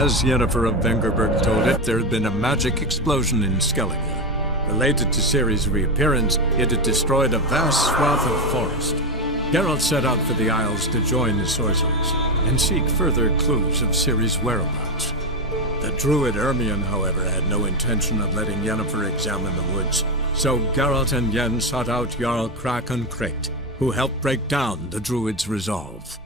As Yennefer of Vengerberg told it, there had been a magic explosion in Skellige. Related to Ciri's reappearance, it had destroyed a vast swath of forest. Geralt set out for the Isles to join the sorcerers and seek further clues of Ciri's whereabouts. The druid Ermion, however, had no intention of letting Yennefer examine the woods, so Geralt and Yen sought out Jarl Krakon Krayt, who helped break down the druid's resolve.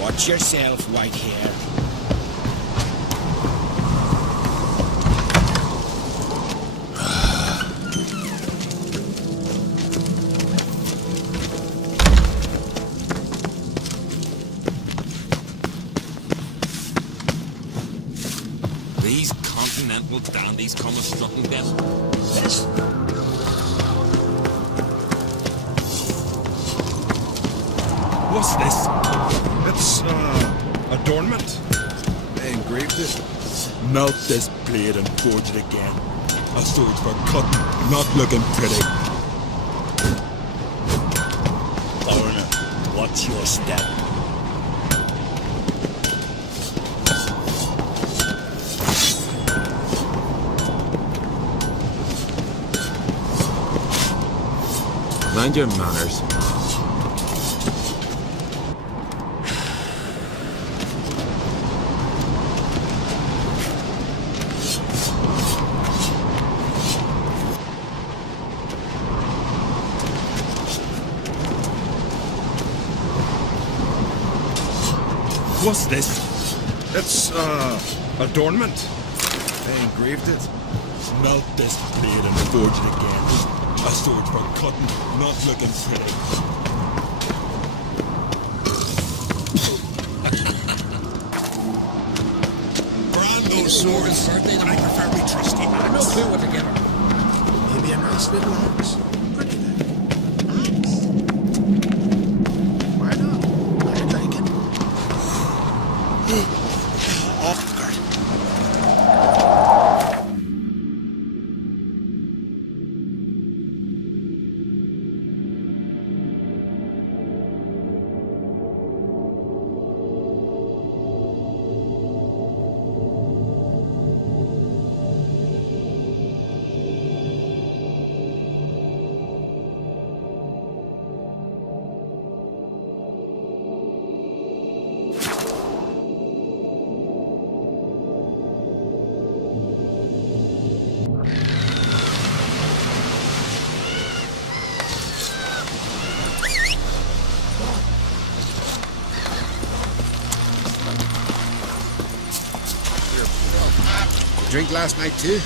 Watch yourself, white hair. These continental dandies come a strutting this. What's this? It's, adornment. They engraved it. Melt this blade and forge it again. A sword for cutting, not looking pretty. Foreigner, watch your step. Mind your manners. What's this? It's, adornment. They engraved it. Melt this blade and forge it again. A sword for cutting, not looking pretty. Brand new swords, but I prefer me trusty axe. No clue what to give her. Maybe a nice little axe. Pretty then. Axe? Why not? I like it. Awkward. Drink last night too?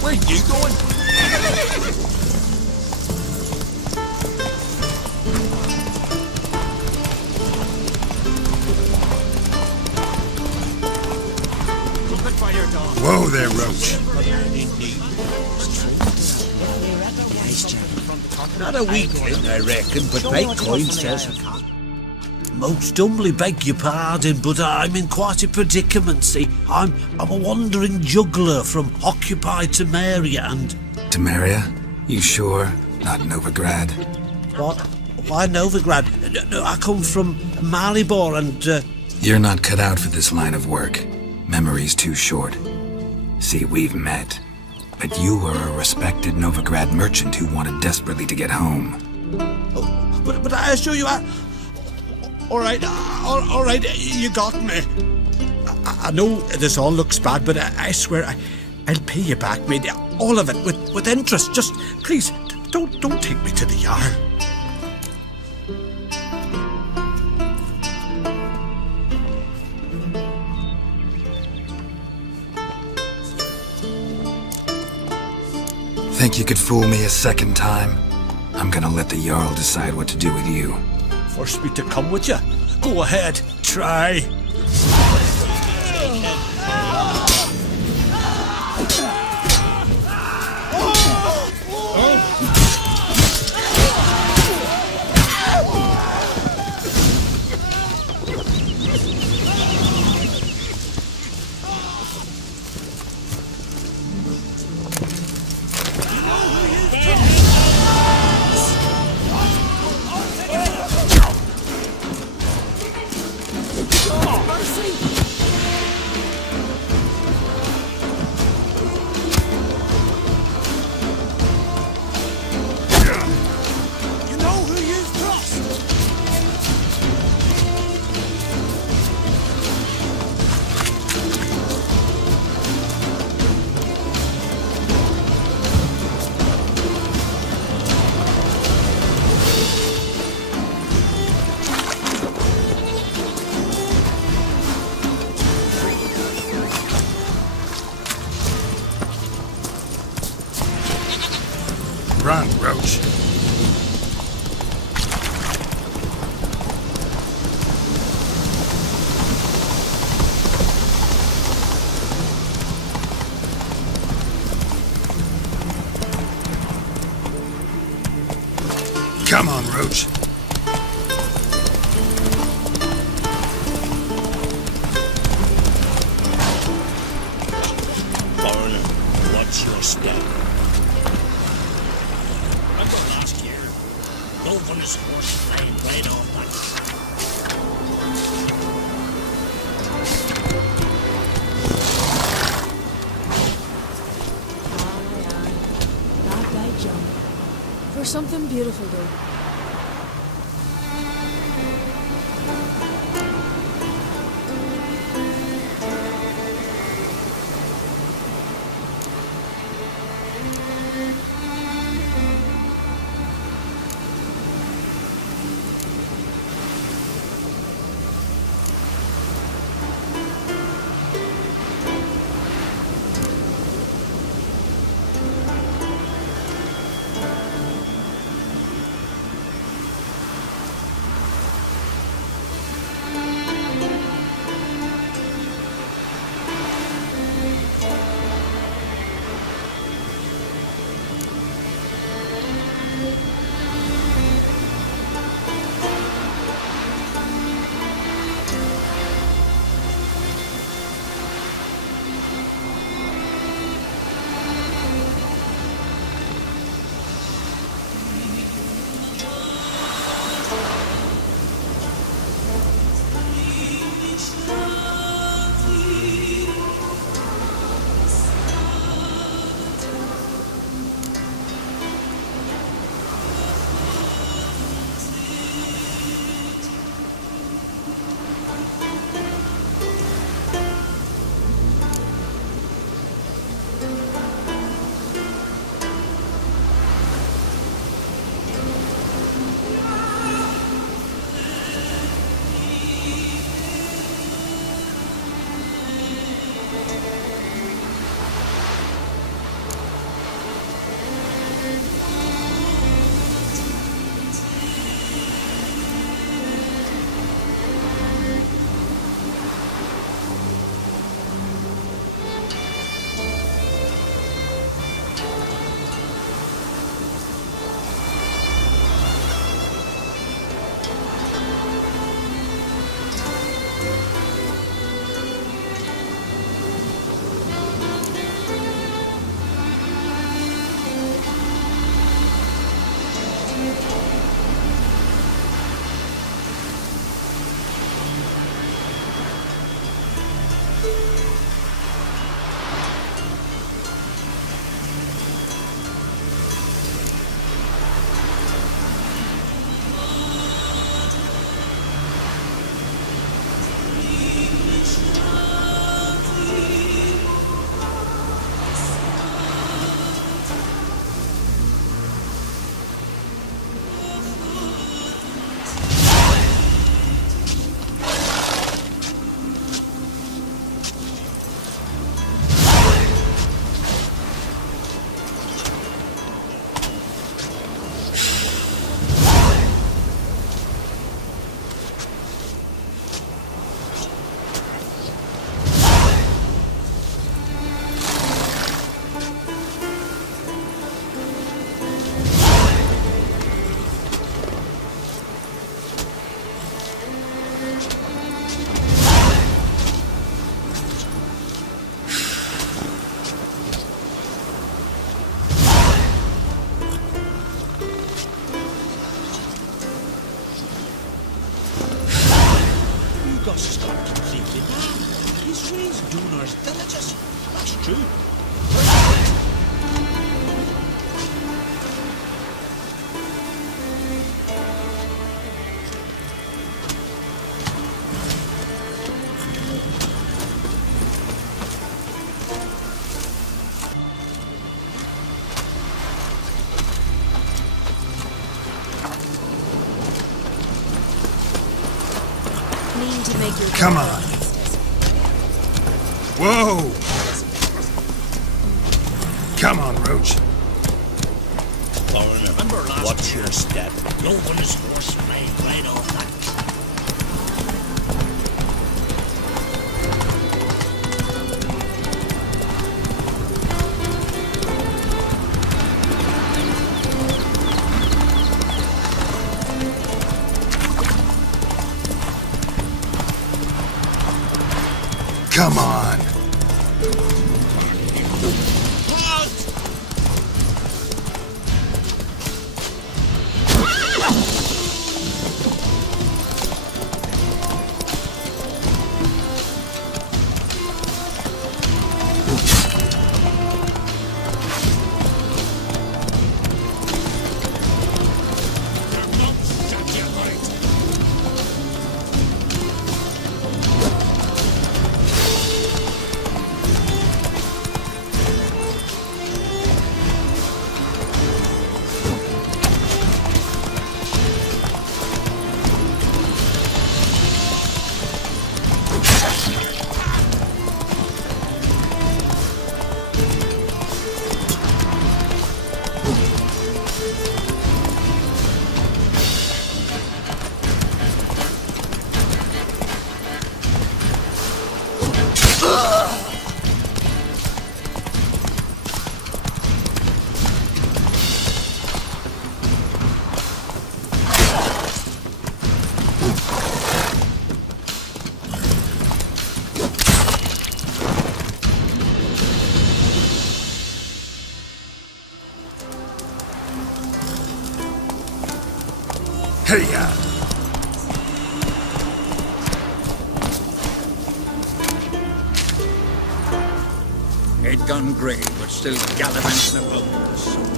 Where are you going? Whoa there, Roach. Not a weak thing, I reckon, but Bitcoin says I can't. Most humbly beg your pardon, but I'm in quite a predicament, see. I'm a wandering juggler from occupied Temeria and... Temeria? You sure? Not Novigrad? What? Why Novigrad? No, I come from Maribor and... You're not cut out for this line of work. Memory's too short. See, we've met. But you were a respected Novigrad merchant who wanted desperately to get home. Oh, but I assure you, all right, you got me. I know this all looks bad, but I swear, I'll pay you back, mate. All of it with interest. Just please don't take me to the yard. Think you could fool me a second time? I'm gonna let the Jarl decide what to do with you. Force me to come with you? Go ahead, try. Run, Roach. Come on, Roach. Darling, what's your step? Remember last year? Noble's horse flying right off that. Not that jump. For something beautiful, though. these donors villages. That's true. Mean to make your Come on. Whoa! Come on, Roach. Oh, remember last Watch year? your step. No one is horse flying right off that. Come on. Hey, It gone grey, but still gallivanting about us.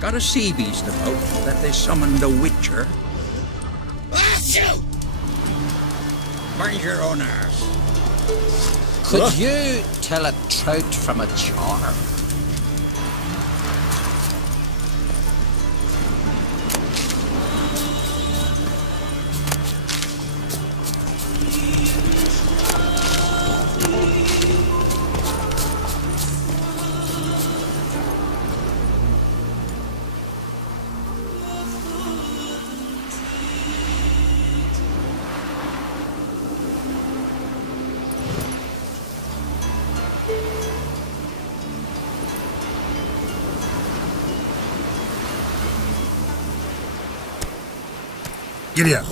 Got a sea beast about that they summoned a witcher. Shoot! Mind your own arse. Could you tell a trout from a char? Giddy up.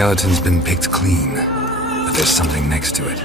Skeleton's been picked clean, but there's something next to it.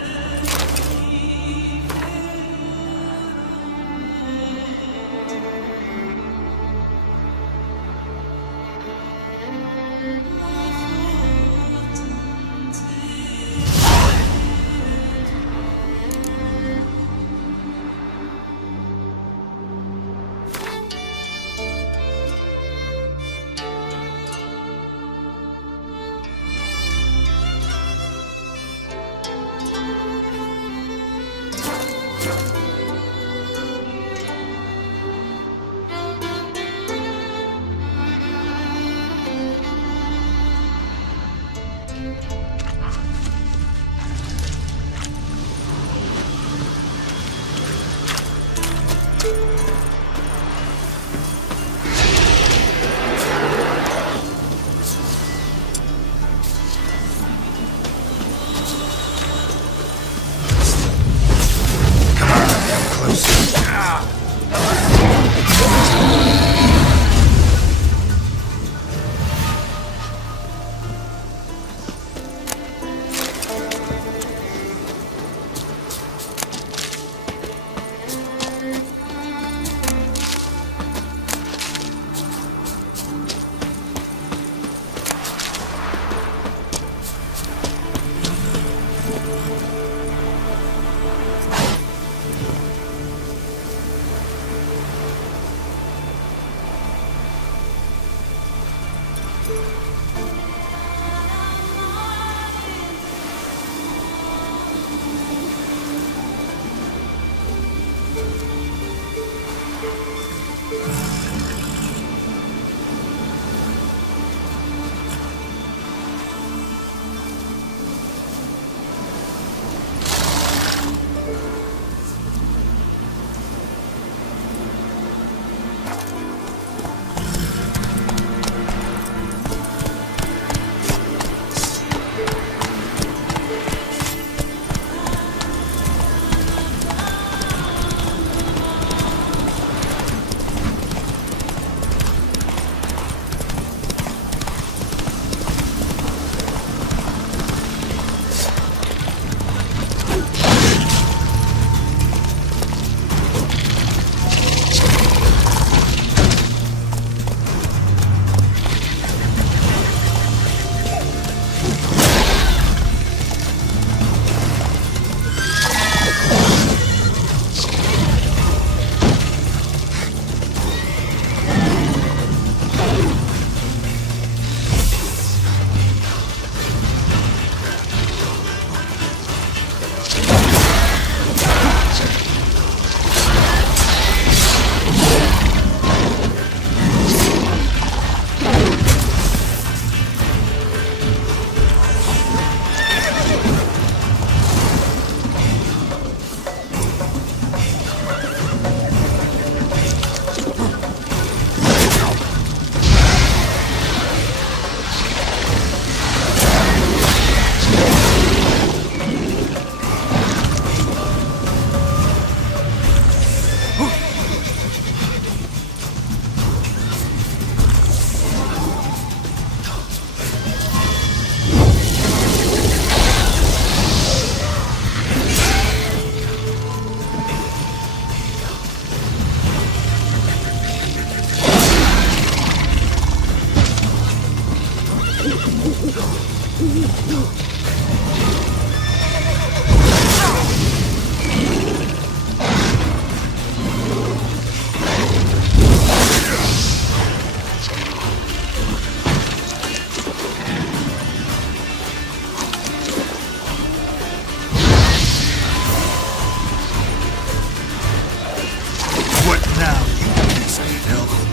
What now, you piece of filth?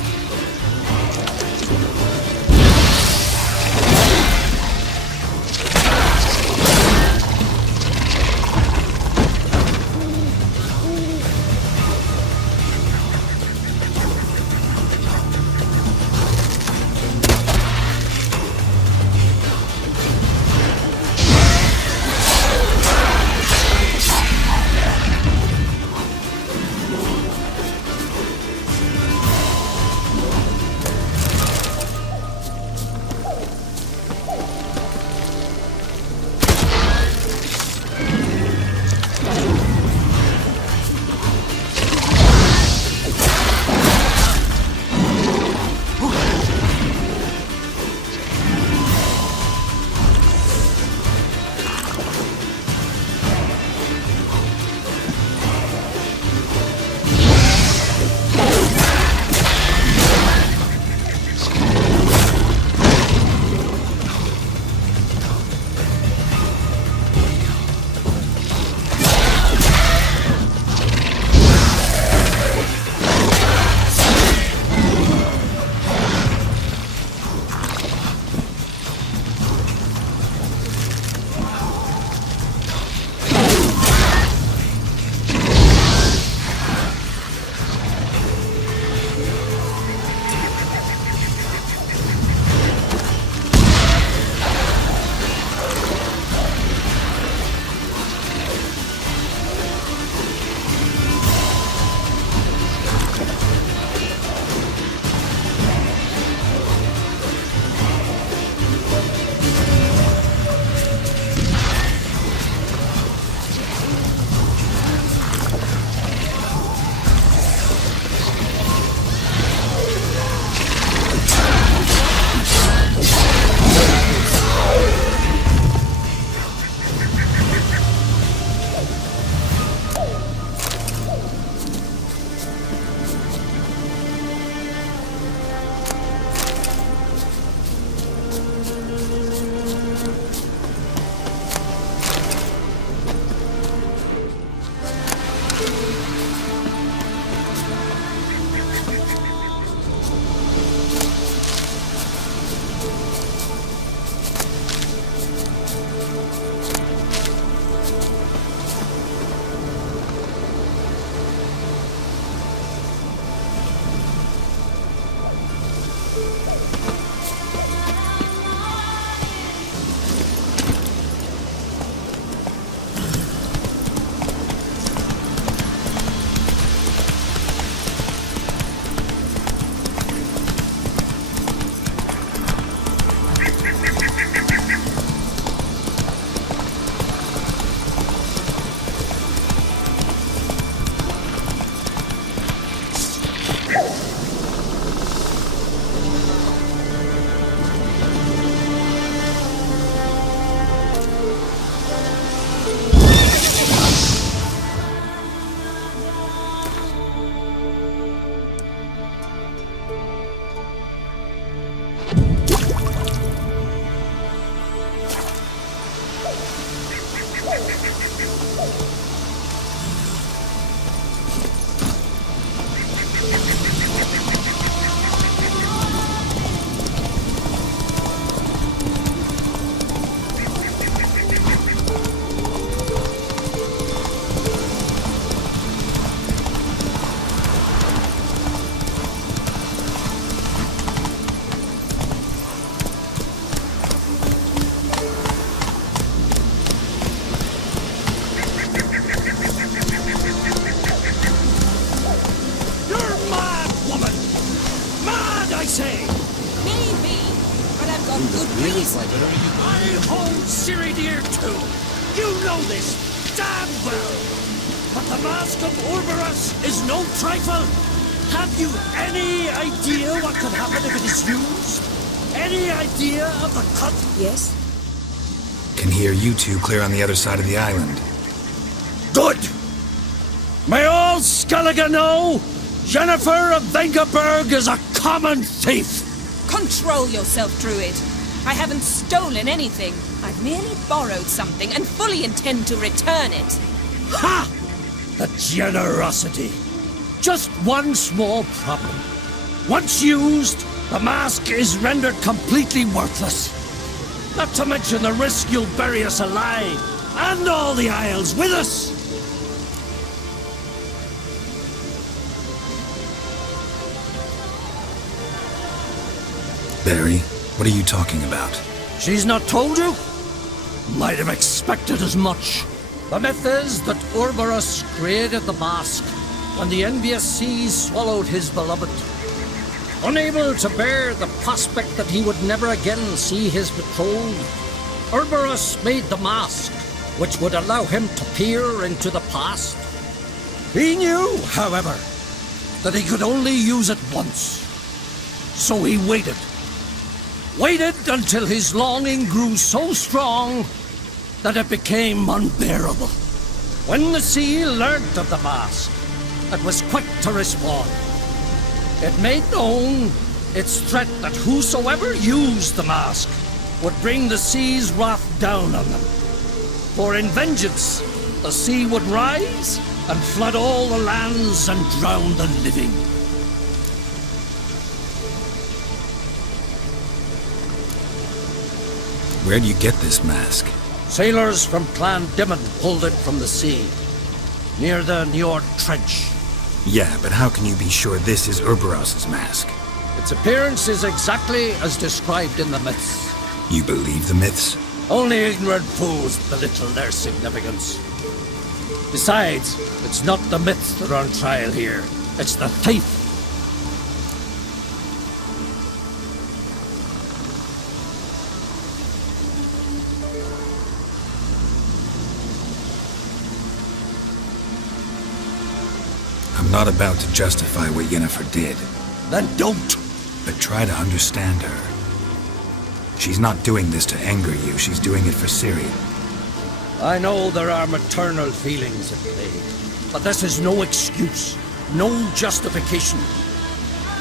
I hold Siri dear too. You know this damn well. But the mask of Orberus is no trifle. Have you any idea what could happen if it is used? any idea of the cut? Yes? Can hear you two clear on the other side of the island. Good! May all Skellige know Jennifer of Vengerberg is a common thief! Control yourself, Druid. I haven't stolen anything. I've merely borrowed something and fully intend to return it. Ha! The generosity. Just one small problem. Once used, the mask is rendered completely worthless. Not to mention the risk you'll bury us alive, and all the Isles with us. Barry, what are you talking about? She's not told you? Might have expected as much. The myth is that Ouroboros created the mask when the envious seas swallowed his beloved. Unable to bear the prospect that he would never again see his betrothed, Ouroboros made the mask, which would allow him to peer into the past. He knew, however, that he could only use it once. So he waited. Waited until his longing grew so strong that it became unbearable. When the sea learnt of the mask, it was quick to respond. It made known its threat that whosoever used the mask would bring the sea's wrath down on them. For in vengeance, the sea would rise and flood all the lands and drown the living. Where do you get this mask? Sailors from Clan Dimon pulled it from the sea, near the Njord Trench. Yeah, but how can you be sure this is Ouroboros' mask? Its appearance is exactly as described in the myths. You believe the myths? Only ignorant fools belittle their significance. Besides, it's not the myths that are on trial here. It's the thief. I'm not about to justify what Yennefer did. Then don't. But try to understand her. She's not doing this to anger you, she's doing it for Ciri. I know there are maternal feelings at play, but this is no excuse, no justification.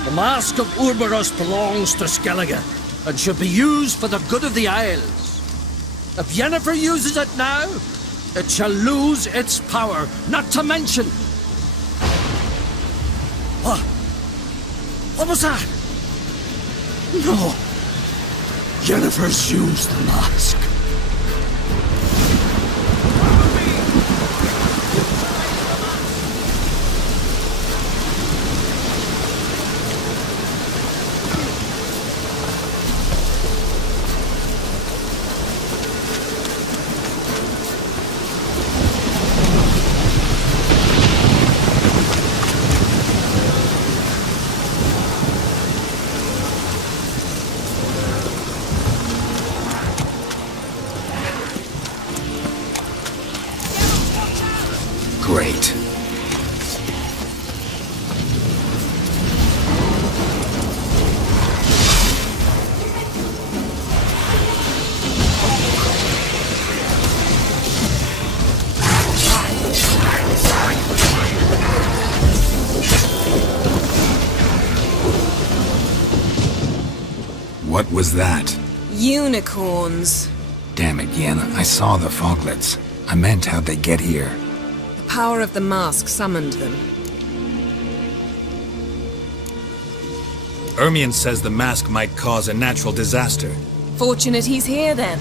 The Mask of Ouroboros belongs to Skellige and should be used for the good of the Isles. If Yennefer uses it now, it shall lose its power, not to mention... What? What was that? No. Yennefer's used the mask. Great. What was that? Unicorns. Damn it, Yen. I saw the foglets. I meant how'd they get here? The power of the mask summoned them. Ermion says the mask might cause a natural disaster. Fortunate he's here then.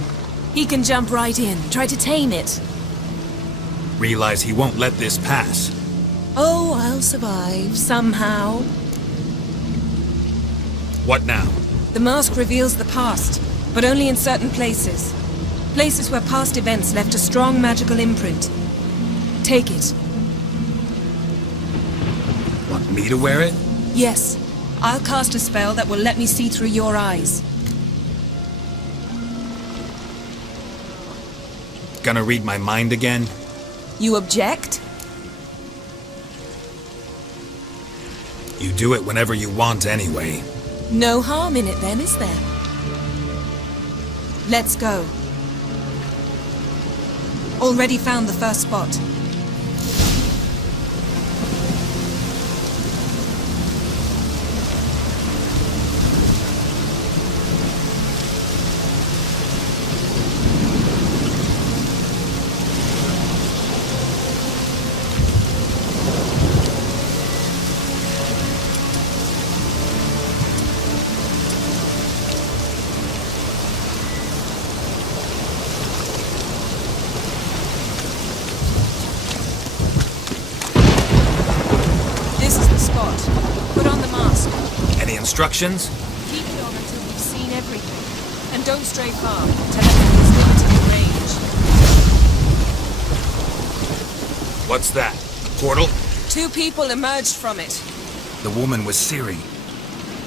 He can jump right in, try to tame it. Realize he won't let this pass. Oh, I'll survive, somehow. What now? The mask reveals the past, but only in certain places. Places where past events left a strong magical imprint. Take it. Want me to wear it? Yes. I'll cast a spell that will let me see through your eyes. Gonna read my mind again? You object? You do it whenever you want anyway. No harm in it then, is there? Let's go. Already found the first spot. Put on the mask. Any instructions? Keep it on until we've seen everything. And don't stray far. Teleport is limited range. What's that? A portal? 2 people emerged from it. The woman was Ciri.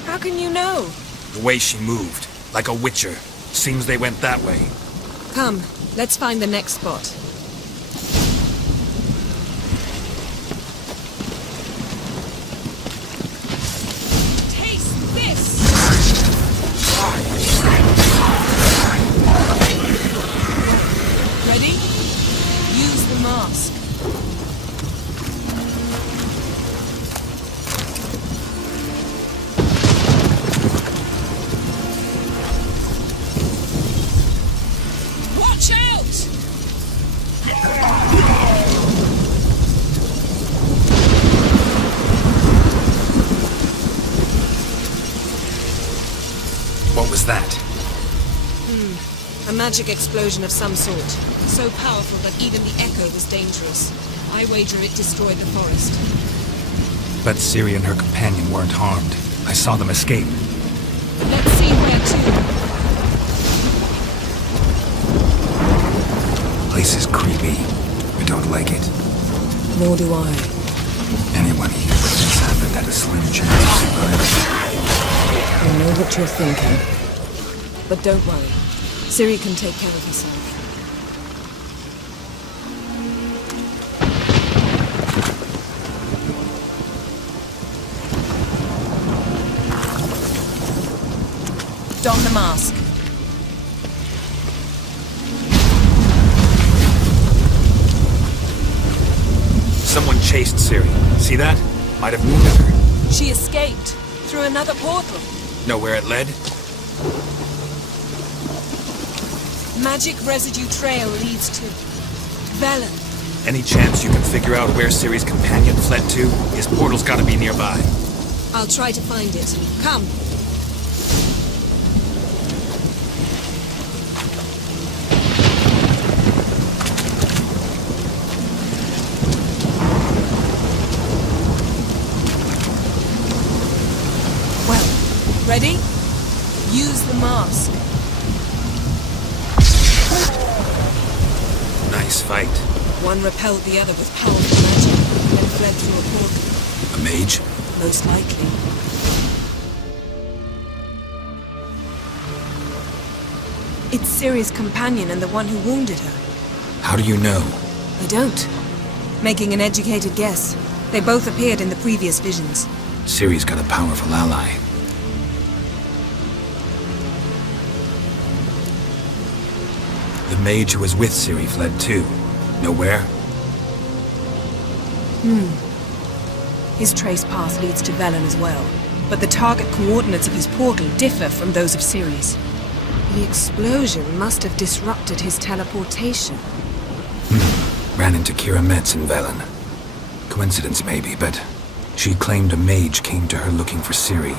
How can you know? The way she moved, like a witcher. Seems they went that way. Come, let's find the next spot. Taste this! Ready? Use the mask. Watch out! What was that? A magic explosion of some sort. So powerful that even the echo was dangerous. I wager it destroyed the forest. But Ciri and her companion weren't harmed. I saw them escape. Let's see where to. The place is creepy. I don't like it. Nor do I. Anyone here with this happened had a slim chance of surviving. I know what you're thinking. But don't worry. Ciri can take care of herself. Don the mask. Someone chased Ciri. See that? Might have wounded her. She escaped through another portal. Know where it led? Magic residue trail leads to Velen. Any chance you can figure out where Ciri's companion fled to? His portal's gotta be nearby. I'll try to find it. Come. Well, ready? Use the mask. Nice fight. One repelled the other with powerful magic, then fled through a portal. A mage? Most likely. It's Ciri's companion and the one who wounded her. How do you know? I don't. Making an educated guess. They both appeared in the previous visions. Ciri's got a powerful ally. The mage who was with Ciri fled too. Know where? His trace path leads to Velen as well. But the target coordinates of his portal differ from those of Ciri's. The explosion must have disrupted his teleportation. Ran into Kira Metz in Velen. Coincidence maybe, but she claimed a mage came to her looking for Ciri.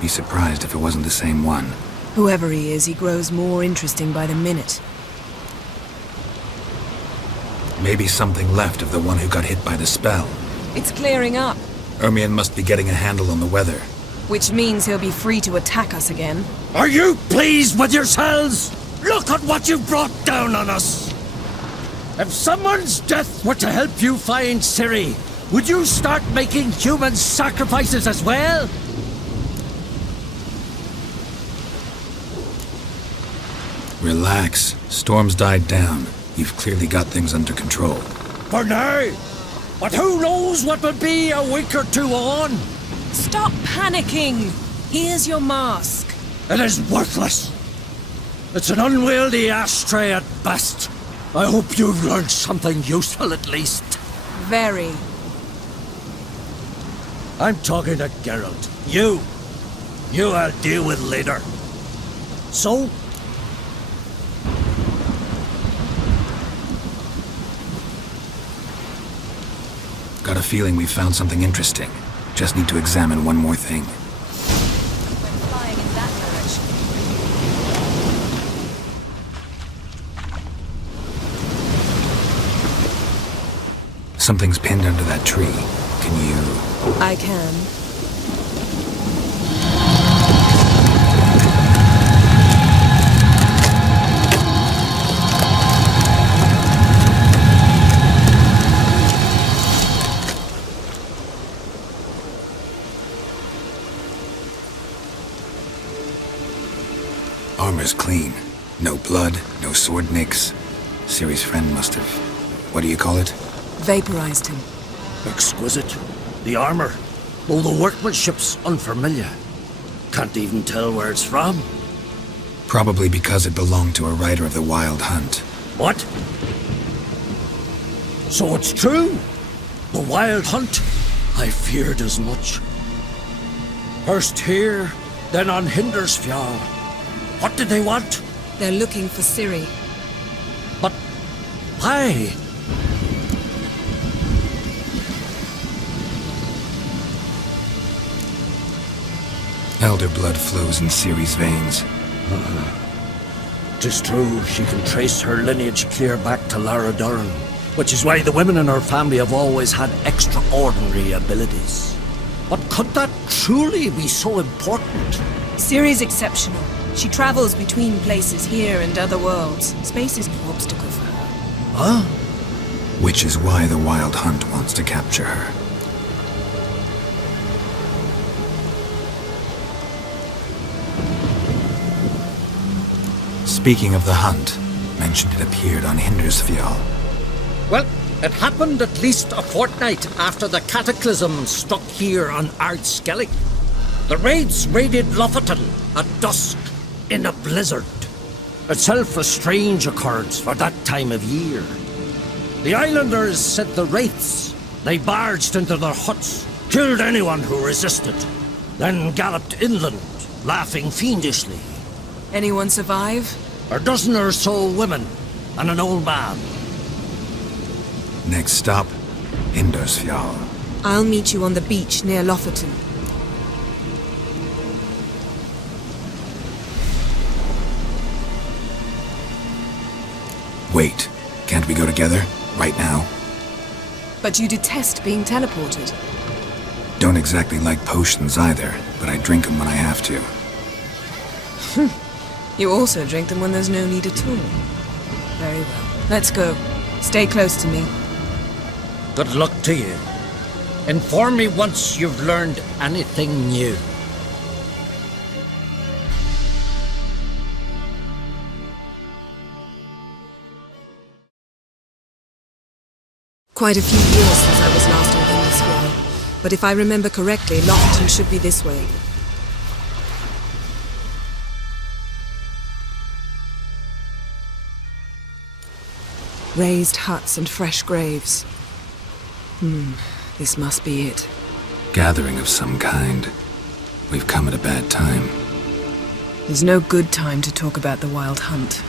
Be surprised if it wasn't the same one. Whoever he is, he grows more interesting by the minute. Maybe something left of the one who got hit by the spell. It's clearing up, Ermion must be getting a handle on the weather. which means he'll be free to attack us again. Are you pleased with yourselves? Look at what you've brought down on us! If someone's death were to help you find Ciri, would you start making human sacrifices as well? Relax. Storm's died down. You've clearly got things under control. For now. But who knows what will be a week or two on? Stop panicking! Here's your mask. It is worthless. It's an unwieldy ashtray at best. I hope you've learned something useful at least. Very. I'm talking to Geralt. You I'll deal with later. So? Got a feeling we found something interesting. Just need to examine one more thing. When flying in that direction. Something's pinned under that tree. Can you... I can. Armor's clean. No blood, no sword nicks. Ciri's friend must have... What do you call it? Vaporized him. Exquisite. The armor. Though the workmanship's unfamiliar. Can't even tell where it's from. Probably because it belonged to a rider of the Wild Hunt. What? So it's true? The Wild Hunt? I feared as much. First here, then on Hindersfjall. What did they want? They're looking for Ciri. But why? Elder blood flows in Ciri's veins. Tis true, she can trace her lineage clear back to Lara Durran, which is why the women in her family have always had extraordinary abilities. But could that truly be so important? Ciri's exceptional. She travels between places here and other worlds. Space is no obstacle for her. Huh? Which is why the Wild Hunt wants to capture her. Speaking of the hunt, mentioned it appeared on Hindersfjall. Well, it happened at least a fortnight after the cataclysm struck here on Ardskellig. The raids raided Lofoten at dusk in a blizzard. Itself a strange occurrence for that time of year. The islanders sent the wraiths. They barged into their huts, killed anyone who resisted, then galloped inland, laughing fiendishly. Anyone survive? A dozen or so women and an old man. Next stop, Hindersfjall. I'll meet you on the beach near Lofoten. Wait, can't we go together? Right now? But you detest being teleported. Don't exactly like potions either, but I drink them when I have to. You also drink them when there's no need at all. Very well. Let's go. Stay close to me. Good luck to you. Inform me once you've learned anything new. Quite a few years since I was last on Hindersfjall, but if I remember correctly, Lofoten should be this way. Raised huts and fresh graves. This must be it. Gathering of some kind. We've come at a bad time. There's no good time to talk about the Wild Hunt.